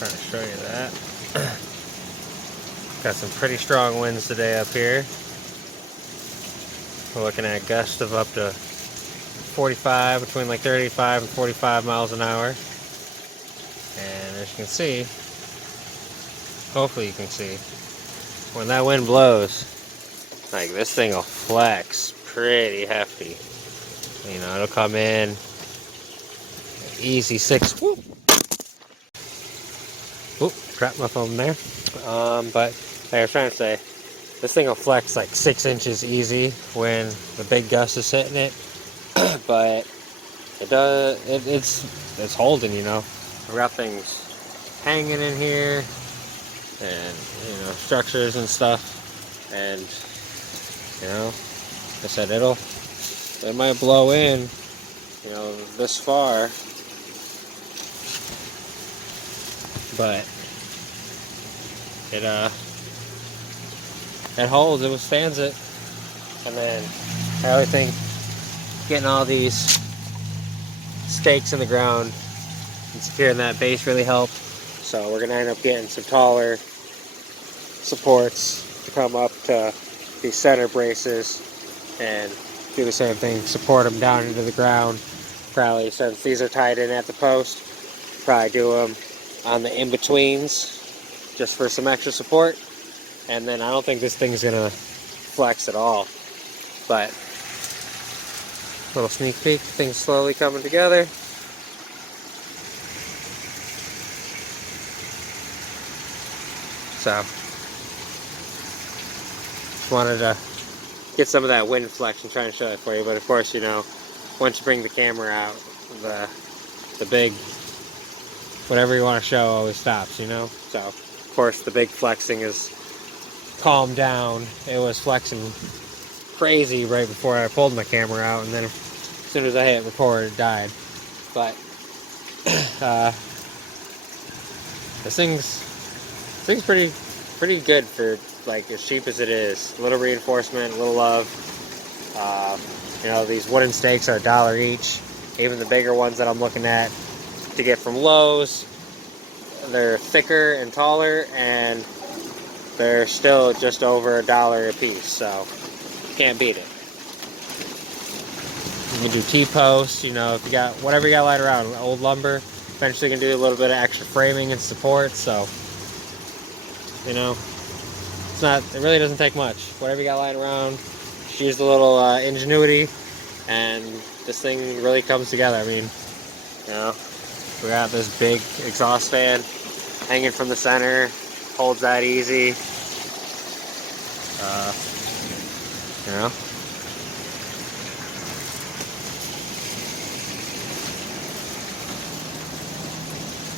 Trying to show you that. Got some pretty strong winds today up here. We're looking at gusts of up to 45, between like 35 and 45 miles an hour. And as you can see, hopefully you can see, when that wind blows, like this thing will flex pretty hefty. You know, it'll come in easy 6. Whoop. Oop, dropped my phone there. But like I was trying to say, this thing will flex like 6 inches easy when the big gust is hitting it. But it's holding, you know. I've got things hanging in here, and you know, structures and stuff, and you know, like I said, it might blow in, you know, this far, but it holds, it withstands it. And then I always think getting all these stakes in the ground and securing that base really helped. So we're gonna end up getting some taller supports to come up to these center braces and do the same thing, support them down into the ground. Probably, since these are tied in at the post, probably do them on the in-betweens just for some extra support. And then I don't think this thing's gonna flex at all. But little sneak peek, things slowly coming together. So just wanted to get some of that wind flex and try and show it for you. But of course, you know, once you bring the camera out, the big whatever you want to show always stops, you know. So of course the big flexing is calmed down. It was flexing crazy right before I pulled my camera out, and then as soon as I hit record, it died. But this thing's pretty good for like as cheap as it is. A little reinforcement, a little love. You know, these wooden stakes are $1 each. Even the bigger ones that I'm looking at to get from Lowe's, they're thicker and taller, and they're still just over $1 a piece. So can't beat it. You can do T-posts, you know, if you got whatever you got lying around, old lumber. Eventually you can do a little bit of extra framing and support. So, you know, it really doesn't take much. Whatever you got lying around, just use a little ingenuity, and this thing really comes together. I mean, you know, we got this big exhaust fan hanging from the center, holds that easy. You know,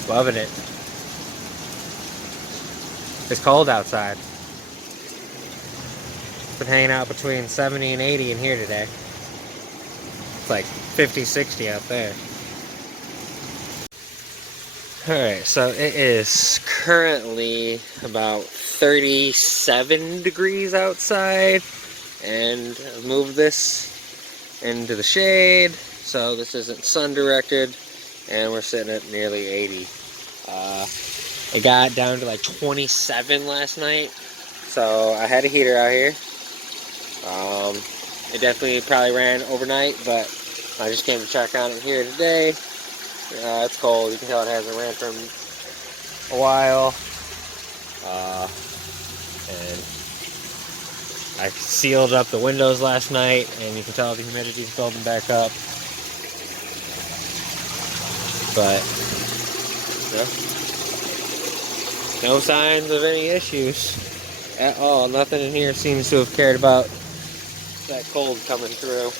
loving it. It's cold outside. Been hanging out between 70 and 80 in here today. It's like 50, 60 out there. Alright, so it is currently about 37 degrees outside, and I've moved this into the shade so this isn't sun directed, and we're sitting at nearly 80. It got down to like 27 last night, so I had a heater out here. It definitely probably ran overnight, but I just came to check on it here today. It's cold. You can tell it hasn't ran for a while. And I sealed up the windows last night, and you can tell the humidity's building back up. But no signs of any issues at all. Nothing in here seems to have cared about that cold coming through.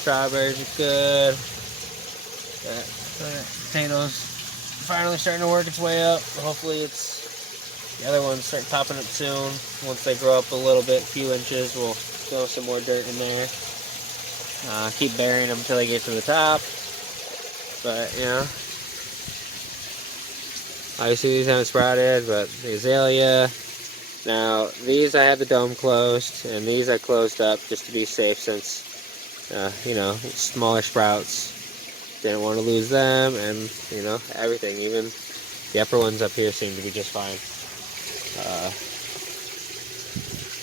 Strawberries are good. Potatoes finally starting to work its way up. Hopefully the other ones start popping up soon. Once they grow up a little bit, a few inches, we'll throw some more dirt in there. Keep burying them until they get to the top. But, you know, obviously these haven't sprouted, but the azalea. Now, these I had the dome closed, and these I closed up just to be safe, since, you know, smaller sprouts Didn't want to lose them, and you know, everything. Even the upper ones up here seem to be just fine.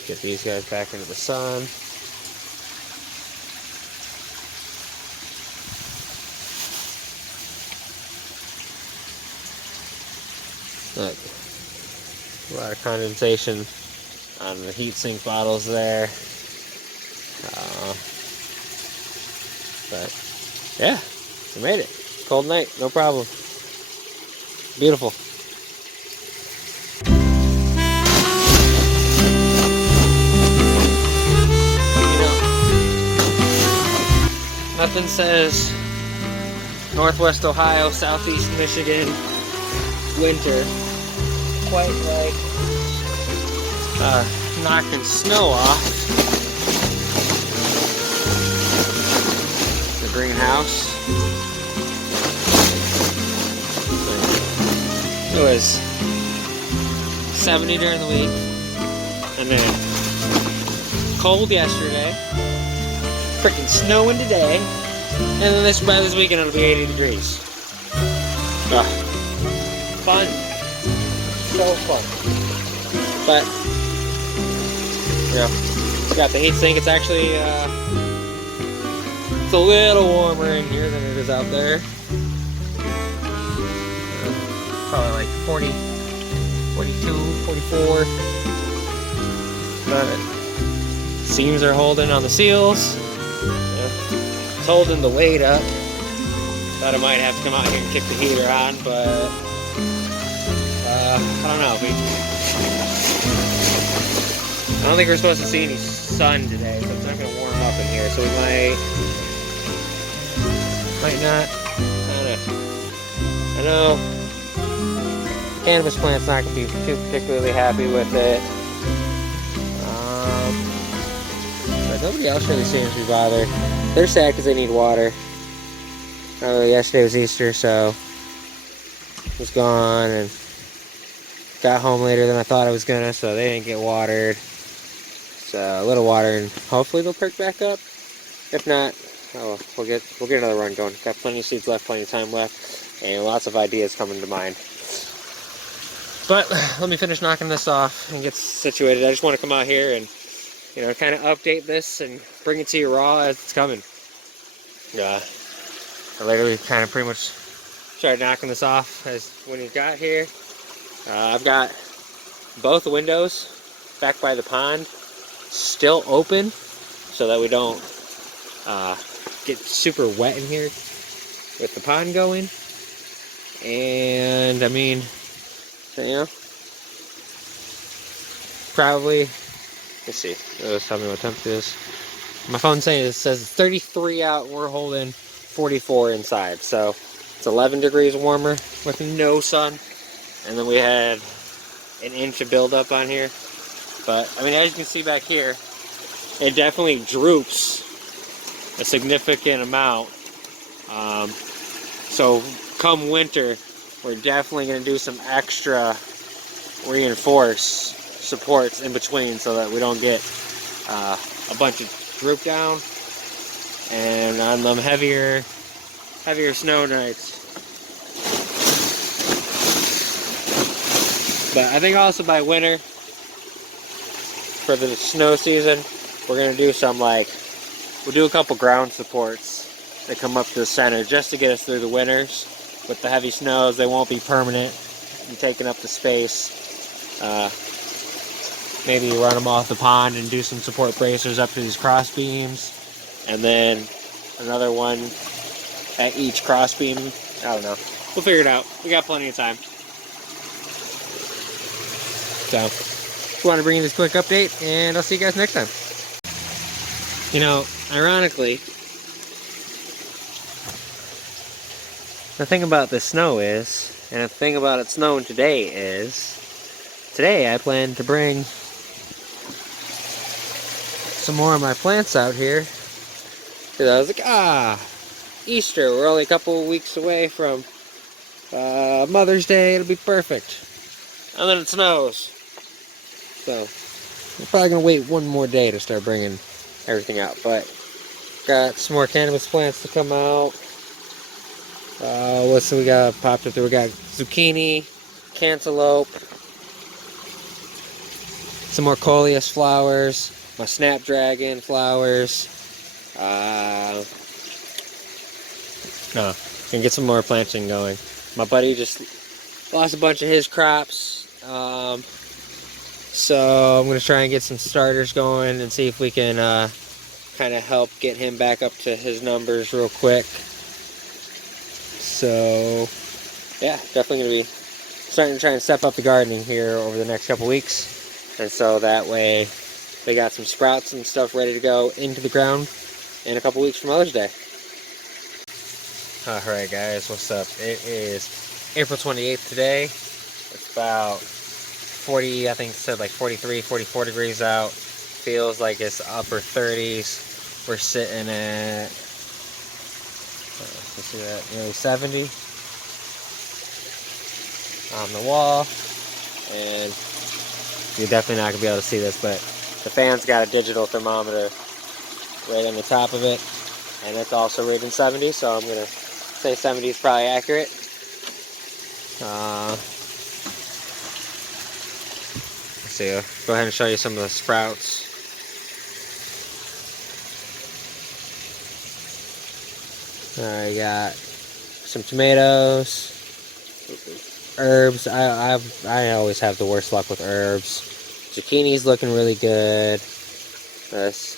Get these guys back into the sun. Look, a lot of condensation on the heatsink bottles there. But yeah, we made it. Cold night, no problem. Beautiful. You know, nothing says Northwest Ohio, Southeast Michigan winter quite like knocking snow off the greenhouse. It was 70 during the week, and then cold yesterday, freaking snowing today, and then by this weekend it'll be 80 degrees. Fun. So fun. But, you know, got the heat sink. It's actually, it's a little warmer in here than it is out there. Probably like 40, 42, 44. But seams are holding on the seals. It's holding the weight up. Thought I might have to come out here and kick the heater on, but I don't know. I don't think we're supposed to see any sun today, so it's not going to warm up in here. So we might not. I know cannabis plant's not going to be too particularly happy with it. But nobody else really seems to be bothered. They're sad because they need water. Yesterday was Easter, so I was gone and got home later than I thought I was gonna, so they didn't get watered. So a little water, and hopefully they'll perk back up. If not, oh, we'll get another run going. Got plenty of seeds left, plenty of time left, and lots of ideas coming to mind. But let me finish knocking this off and get situated. I just want to come out here and, you know, kind of update this and bring it to you raw as it's coming. I literally kind of pretty much started knocking this off as when you got here. I've got both windows back by the pond still open so that we don't get super wet in here with the pond going. And I mean, you know, probably, let's see, tell me what temperature it is. My phone's saying it says it's 33 out and we're holding 44 inside, so it's 11 degrees warmer with no sun. And then we had an inch of buildup on here. But I mean, as you can see back here, it definitely droops a significant amount. So come winter, we're definitely going to do some extra reinforced supports in between so that we don't get a bunch of droop down. And on them heavier snow nights. But I think also by winter, for the snow season, we're going to do some we'll do a couple ground supports that come up to the center just to get us through the winters. With the heavy snows, they won't be permanent and taking up the space. Maybe run them off the pond and do some support bracers up to these cross beams. And then another one at each cross beam. I don't know. We'll figure it out. We got plenty of time. So, just want to bring you this quick update, and I'll see you guys next time. You know, ironically, the thing about the snow is, and the thing about it snowing today is, today I plan to bring some more of my plants out here. Because I was like, Easter, we're only a couple of weeks away from Mother's Day, it'll be perfect. And then it snows. So, we're probably going to wait one more day to start bringing everything out. But, got some more cannabis plants to come out. What's we got popped up there? We got zucchini, cantaloupe, some more coleus flowers, my snapdragon flowers. No, gonna get some more planting going. My buddy just lost a bunch of his crops, so I'm gonna try and get some starters going and see if we can kind of help get him back up to his numbers real quick. So yeah, definitely gonna be starting to try and step up the gardening here over the next couple weeks, and so that way we got some sprouts and stuff ready to go into the ground in a couple weeks from Mother's Day. Alright guys, what's up? It is April 28th today. It's about 40, I think it said like 43, 44 degrees out. Feels like it's upper 30s. We're sitting at, let's see that, nearly 70 on the wall. And you're definitely not going to be able to see this, but the fan's got a digital thermometer right on the top of it. And it's also reading 70, so I'm going to say 70 is probably accurate. Let's see, I'll go ahead and show you some of the sprouts. I got some tomatoes, herbs. I always have the worst luck with herbs. Zucchini's looking really good.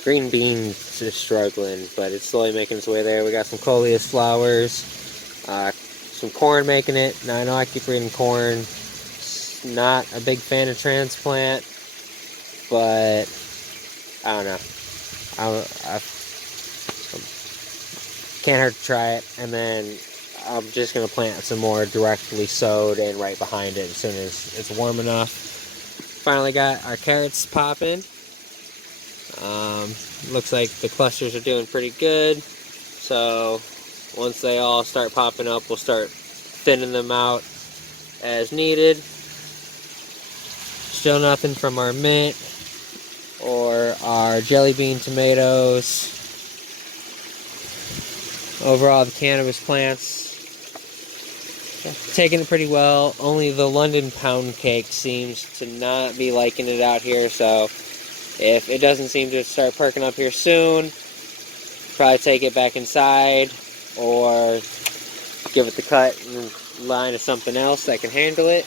Green beans is struggling, but it's slowly making its way there. We got some coleus flowers, some corn making it. Now I know I keep reading corn. Not a big fan of transplant, but I don't know. I can't hurt to try it, and then I'm just gonna plant some more directly sowed and right behind it as soon as it's warm enough. Finally got our carrots popping. Looks like the clusters are doing pretty good, so once they all start popping up, we'll start thinning them out as needed. Still nothing from our mint or our jelly bean tomatoes. Overall, the cannabis plants taking it pretty well. Only the London pound cake seems to not be liking it out here, so if it doesn't seem to start perking up here soon, probably take it back inside or give it the cut and line to something else that can handle it.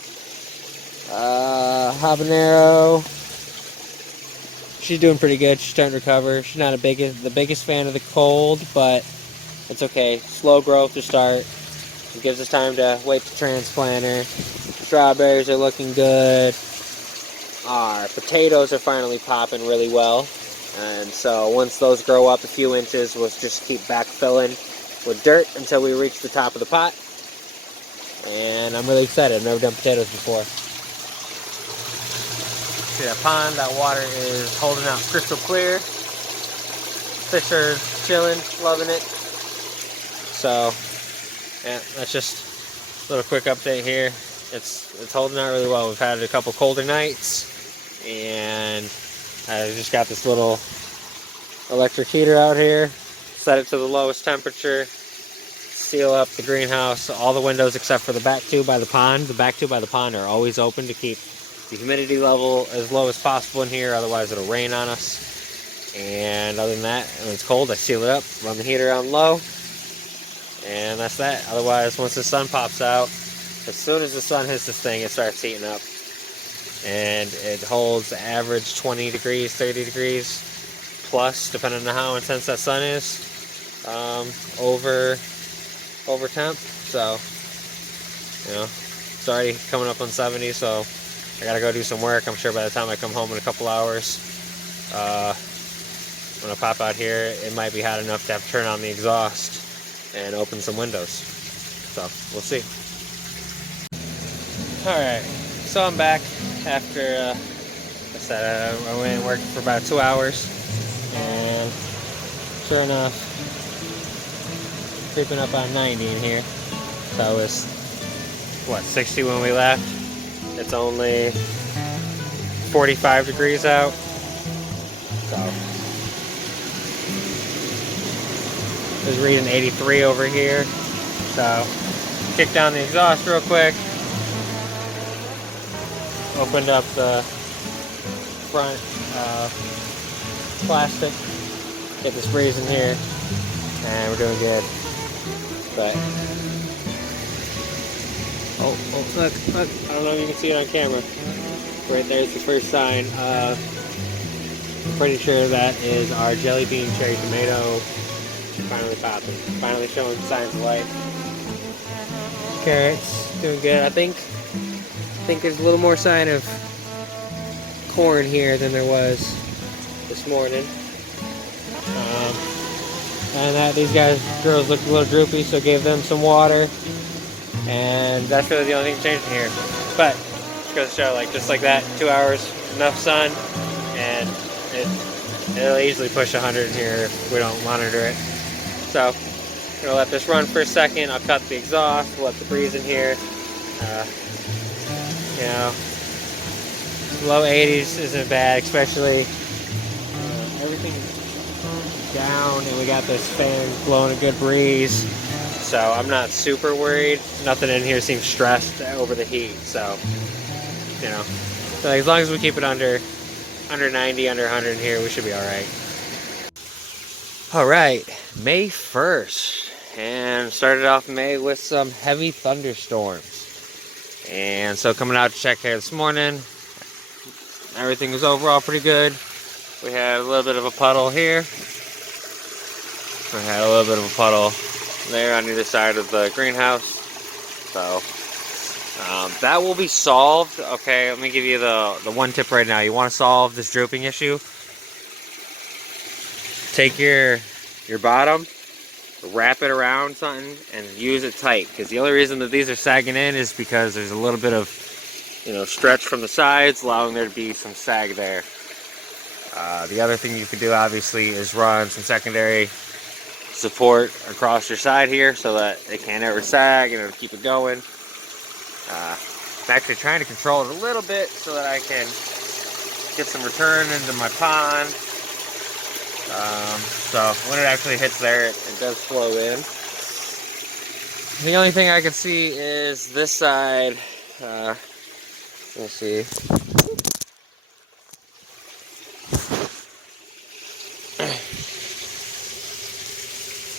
Habanero, she's doing pretty good. She's starting to recover. She's not the biggest fan of the cold, but it's okay. Slow growth to start. It gives us time to wait to transplant her. Strawberries are looking good. Our potatoes are finally popping really well, and so once those grow up a few inches, we'll just keep backfilling with dirt until we reach the top of the pot. And I'm really excited. I've never done potatoes before. See that pond? That water is holding out crystal clear. Fish are chilling, loving it. So yeah, that's just a little quick update here. It's holding out really well. We've had a couple colder nights, and I just got this little electric heater out here. Set it to the lowest temperature. Seal up the greenhouse, all the windows except for the back two by the pond. The back two by the pond are always open to keep the humidity level as low as possible in here, otherwise it'll rain on us. And other than that, when it's cold, I seal it up, run the heater on low, and that's that. Otherwise, once the sun pops out, as soon as the sun hits this thing, it starts heating up. And it holds average 20 degrees, 30 degrees plus, depending on how intense that sun is, over temp. So, you know, it's already coming up on 70, so I gotta go do some work. I'm sure by the time I come home in a couple hours, when I pop out here, it might be hot enough to have to turn on the exhaust and open some windows. So, we'll see. Alright, so I'm back after, I said I went and worked for about 2 hours, and sure enough, creeping up on 90 in here. So it was, what, 60 when we left? It's only 45 degrees out. So it was reading 83 over here. So, kicked down the exhaust real quick. Opened up the front plastic. Get this breeze in here, and we're doing good. But oh, look! I don't know if you can see it on camera. Right there's the first sign. I'm pretty sure that is our jelly bean cherry tomato finally popping, finally showing signs of life. Carrots doing good. I think there's a little more sign of corn here than there was this morning. And these girls looked a little droopy, so gave them some water. And that's really the only thing changing here. But just goes to show, like, just like that, 2 hours, enough sun, and it'll easily push 100 in here if we don't monitor it. So I'm gonna let this run for a second. I'll cut the exhaust, we'll let the breeze in here. You know, low 80s isn't bad, especially everything's down and we got this fan blowing a good breeze. So I'm not super worried. Nothing in here seems stressed over the heat. So, you know, so as long as we keep it under 90, under 100 in here, we should be all right. All right, May 1st, and started off May with some heavy thunderstorms. And so coming out to check here this morning, everything was overall pretty good. We had a little bit of a puddle here. We had a little bit of a puddle there on either side of the greenhouse. So that will be solved. Okay, let me give you the one tip right now. You want to solve this drooping issue? Take your bottom, wrap it around something, and use it tight. Because the only reason that these are sagging in is because there's a little bit of, you know, stretch from the sides, allowing there to be some sag there. The other thing you could do, obviously, is run some secondary support across your side here so that it can't ever sag and it'll keep it going. I'm actually trying to control it a little bit so that I can get some return into my pond. So when it actually hits there, it does flow in. The only thing I can see is this side. Let's see.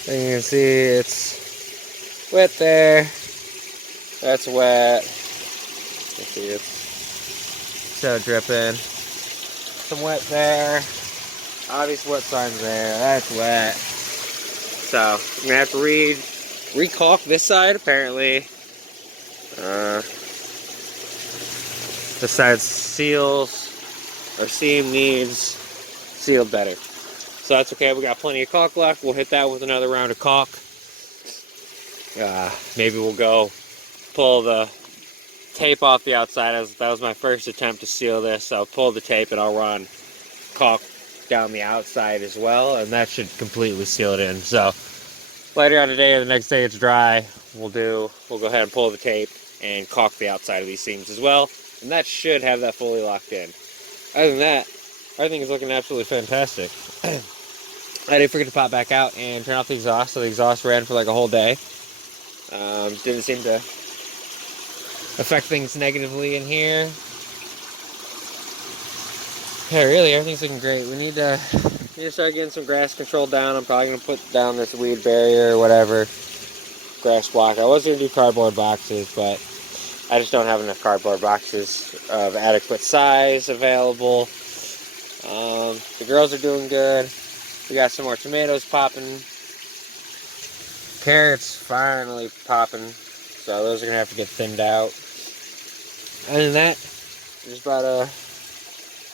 And you can see it's wet there. That's wet. Let's see, it's still dripping. Some wet there. Obvious wet signs there. That's wet. So I'm gonna have to re-caulk this side apparently. This side seam needs sealed better. So that's okay. We got plenty of caulk left. We'll hit that with another round of caulk. Maybe we'll go pull the tape off the outside. That was my first attempt to seal this. So I'll pull the tape and I'll run caulk down the outside as well, and that should completely seal it in. So later on today or the next day it's dry, we'll go ahead and pull the tape and caulk the outside of these seams as well, and that should have that fully locked in. Other than that, everything is looking absolutely fantastic. I did forget to pop back out and turn off the exhaust, so the exhaust ran for like a whole day. Didn't seem to affect things negatively in here. Yeah, really, everything's looking great. We need to start getting some grass control down. I'm probably going to put down this weed barrier or whatever, grass block. I was going to do cardboard boxes, but I just don't have enough cardboard boxes of adequate size available. The girls are doing good. We got some more tomatoes popping. Carrots finally popping. So those are going to have to get thinned out. Other than that, just about to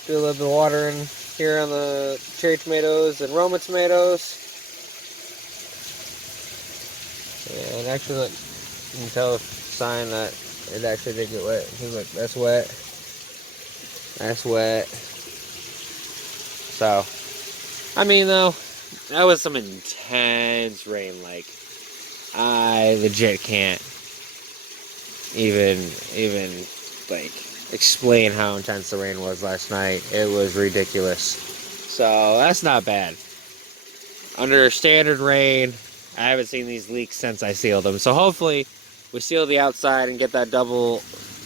do a little bit of watering here on the cherry tomatoes and Roma tomatoes. Yeah, and actually, look, you can tell a sign that it actually did get wet. Look, that's wet. That's wet. So, I mean, though, that was some intense rain. Like, I legit can't even like explain how intense the rain was last night. It was ridiculous. So that's not bad. Under standard rain, I haven't seen these leaks since I sealed them. So hopefully we seal the outside and get that double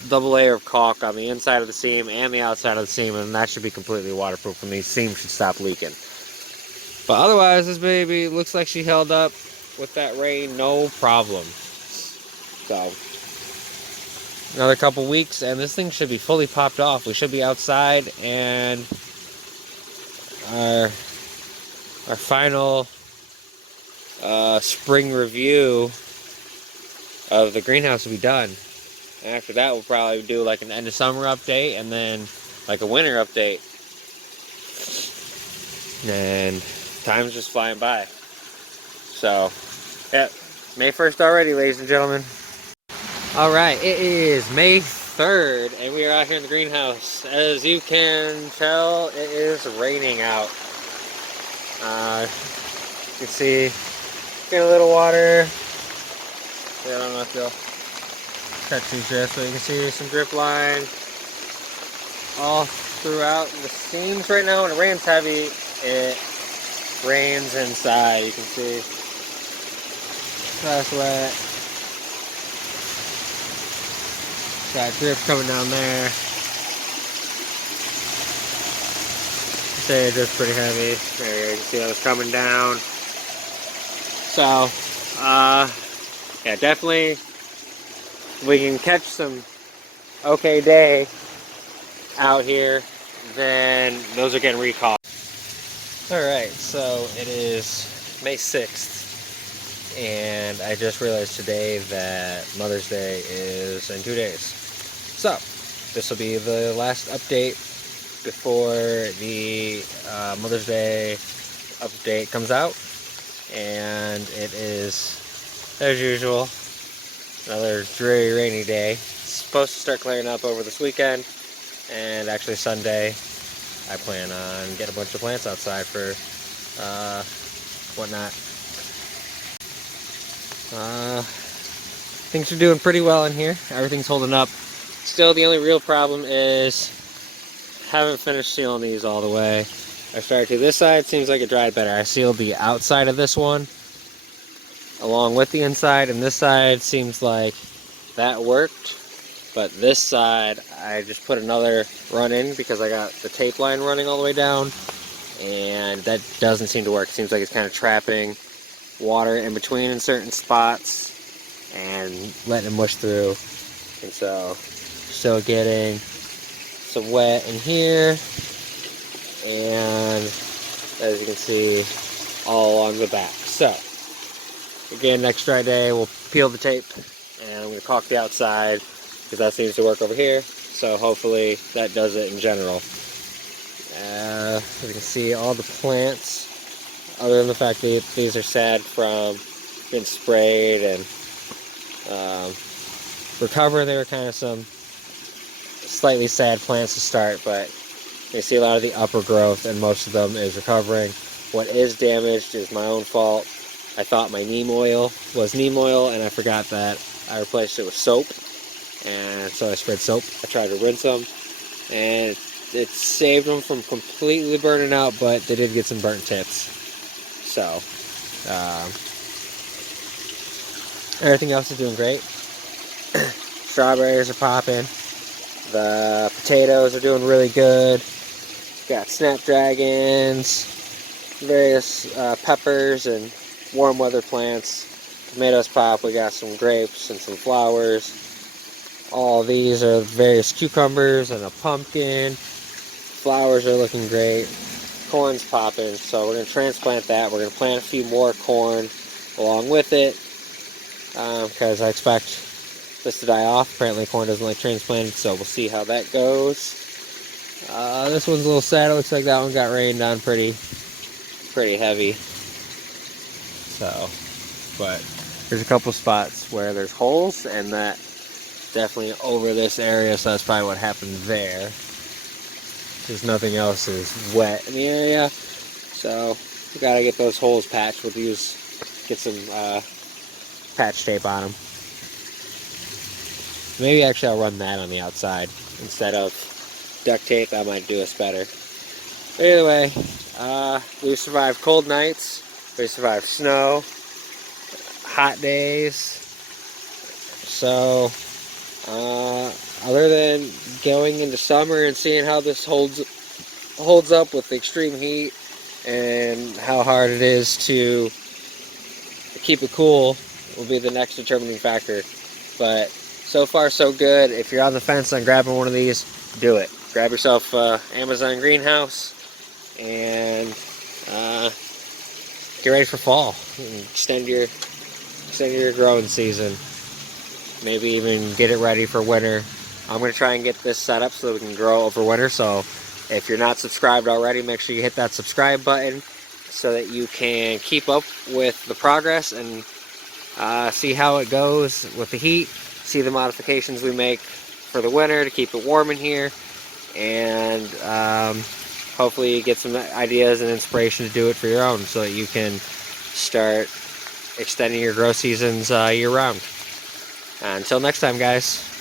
layer of caulk on the inside of the seam and the outside of the seam, and that should be completely waterproof and these seams should stop leaking. But otherwise, this baby looks like she held up with that rain, no problem. So another couple weeks and this thing should be fully popped off. We should be outside, and our final spring review of the greenhouse will be done. And after that, we'll probably do like an end of summer update and then like a winter update. And time's just flying by. So, yeah, May 1st already, ladies and gentlemen. All right, it is May 3rd, and we are out here in the greenhouse. As you can tell, it is raining out. You can see, getting a little water. Yeah, I don't know if you'll catch these drips, but you can see some drip line all throughout the seams right now. When it rains heavy, it rains inside. You can see that's wet. Got drip coming down there. Say it's pretty heavy. There you can see how it's coming down. So, yeah, definitely, if we can catch some okay day out here, then those are getting recalled. Alright, so it is May 6th, and I just realized today that Mother's Day is in 2 days. So, this will be the last update before the Mother's Day update comes out, and it is, as usual, another dreary rainy day. It's supposed to start clearing up over this weekend, and actually Sunday I plan on getting a bunch of plants outside for whatnot. Things are doing pretty well in here. Everything's holding up. Still, the only real problem is haven't finished sealing these all the way. I started to this side, seems like it dried better. I sealed the outside of this one along with the inside, and this side seems like that worked. But this side, I just put another run in because I got the tape line running all the way down, and that doesn't seem to work. It seems like it's kind of trapping water in between in certain spots and letting it mush through. And so, still getting some wet in here, and as you can see, all along the back. So, again, next dry day, we'll peel the tape, and I'm going to caulk the outside, because that seems to work over here. So hopefully that does it in general. As you can see, all the plants, other than the fact that these are sad from being sprayed and recovering, they were kind of some slightly sad plants to start, but you see a lot of the upper growth, and most of them is recovering. What is damaged is my own fault. I thought my neem oil was neem oil, and I forgot that I replaced it with soap. And so I sprayed soap. I tried to rinse them, and it saved them from completely burning out, but they did get some burnt tips. So, everything else is doing great. Strawberries are popping. The potatoes are doing really good. Got snapdragons, various peppers and warm weather plants. Tomatoes pop. We got some grapes and some flowers. All these are various cucumbers and a pumpkin. Flowers are looking great. Corn's popping, so we're going to transplant that. We're going to plant a few more corn along with it, because I expect this to die off. Apparently corn doesn't like transplanted, so we'll see how that goes. This one's a little sad. It looks like that one got rained on pretty heavy. So, but there's a couple spots where there's holes, and that definitely over this area, so that's probably what happened there. Because nothing else is wet in the area. So we gotta get those holes patched. We'll get some patch tape on them. Maybe actually I'll run that on the outside instead of duct tape. That might do us better. But either way, we survived cold nights. We survived snow. hot days. So other than going into summer and seeing how this holds up with the extreme heat and how hard it is to keep it cool, will be the next determining factor. But so far so good. If you're on the fence on grabbing one of these, do it. Grab yourself Amazon greenhouse and get ready for fall. Extend your growing season. Maybe even get it ready for winter. I'm going to try and get this set up so that we can grow over winter. So if you're not subscribed already, make sure you hit that subscribe button so that you can keep up with the progress and see how it goes with the heat, see the modifications we make for the winter to keep it warm in here, and hopefully you get some ideas and inspiration to do it for your own so that you can start extending your grow seasons year round. Until next time, guys.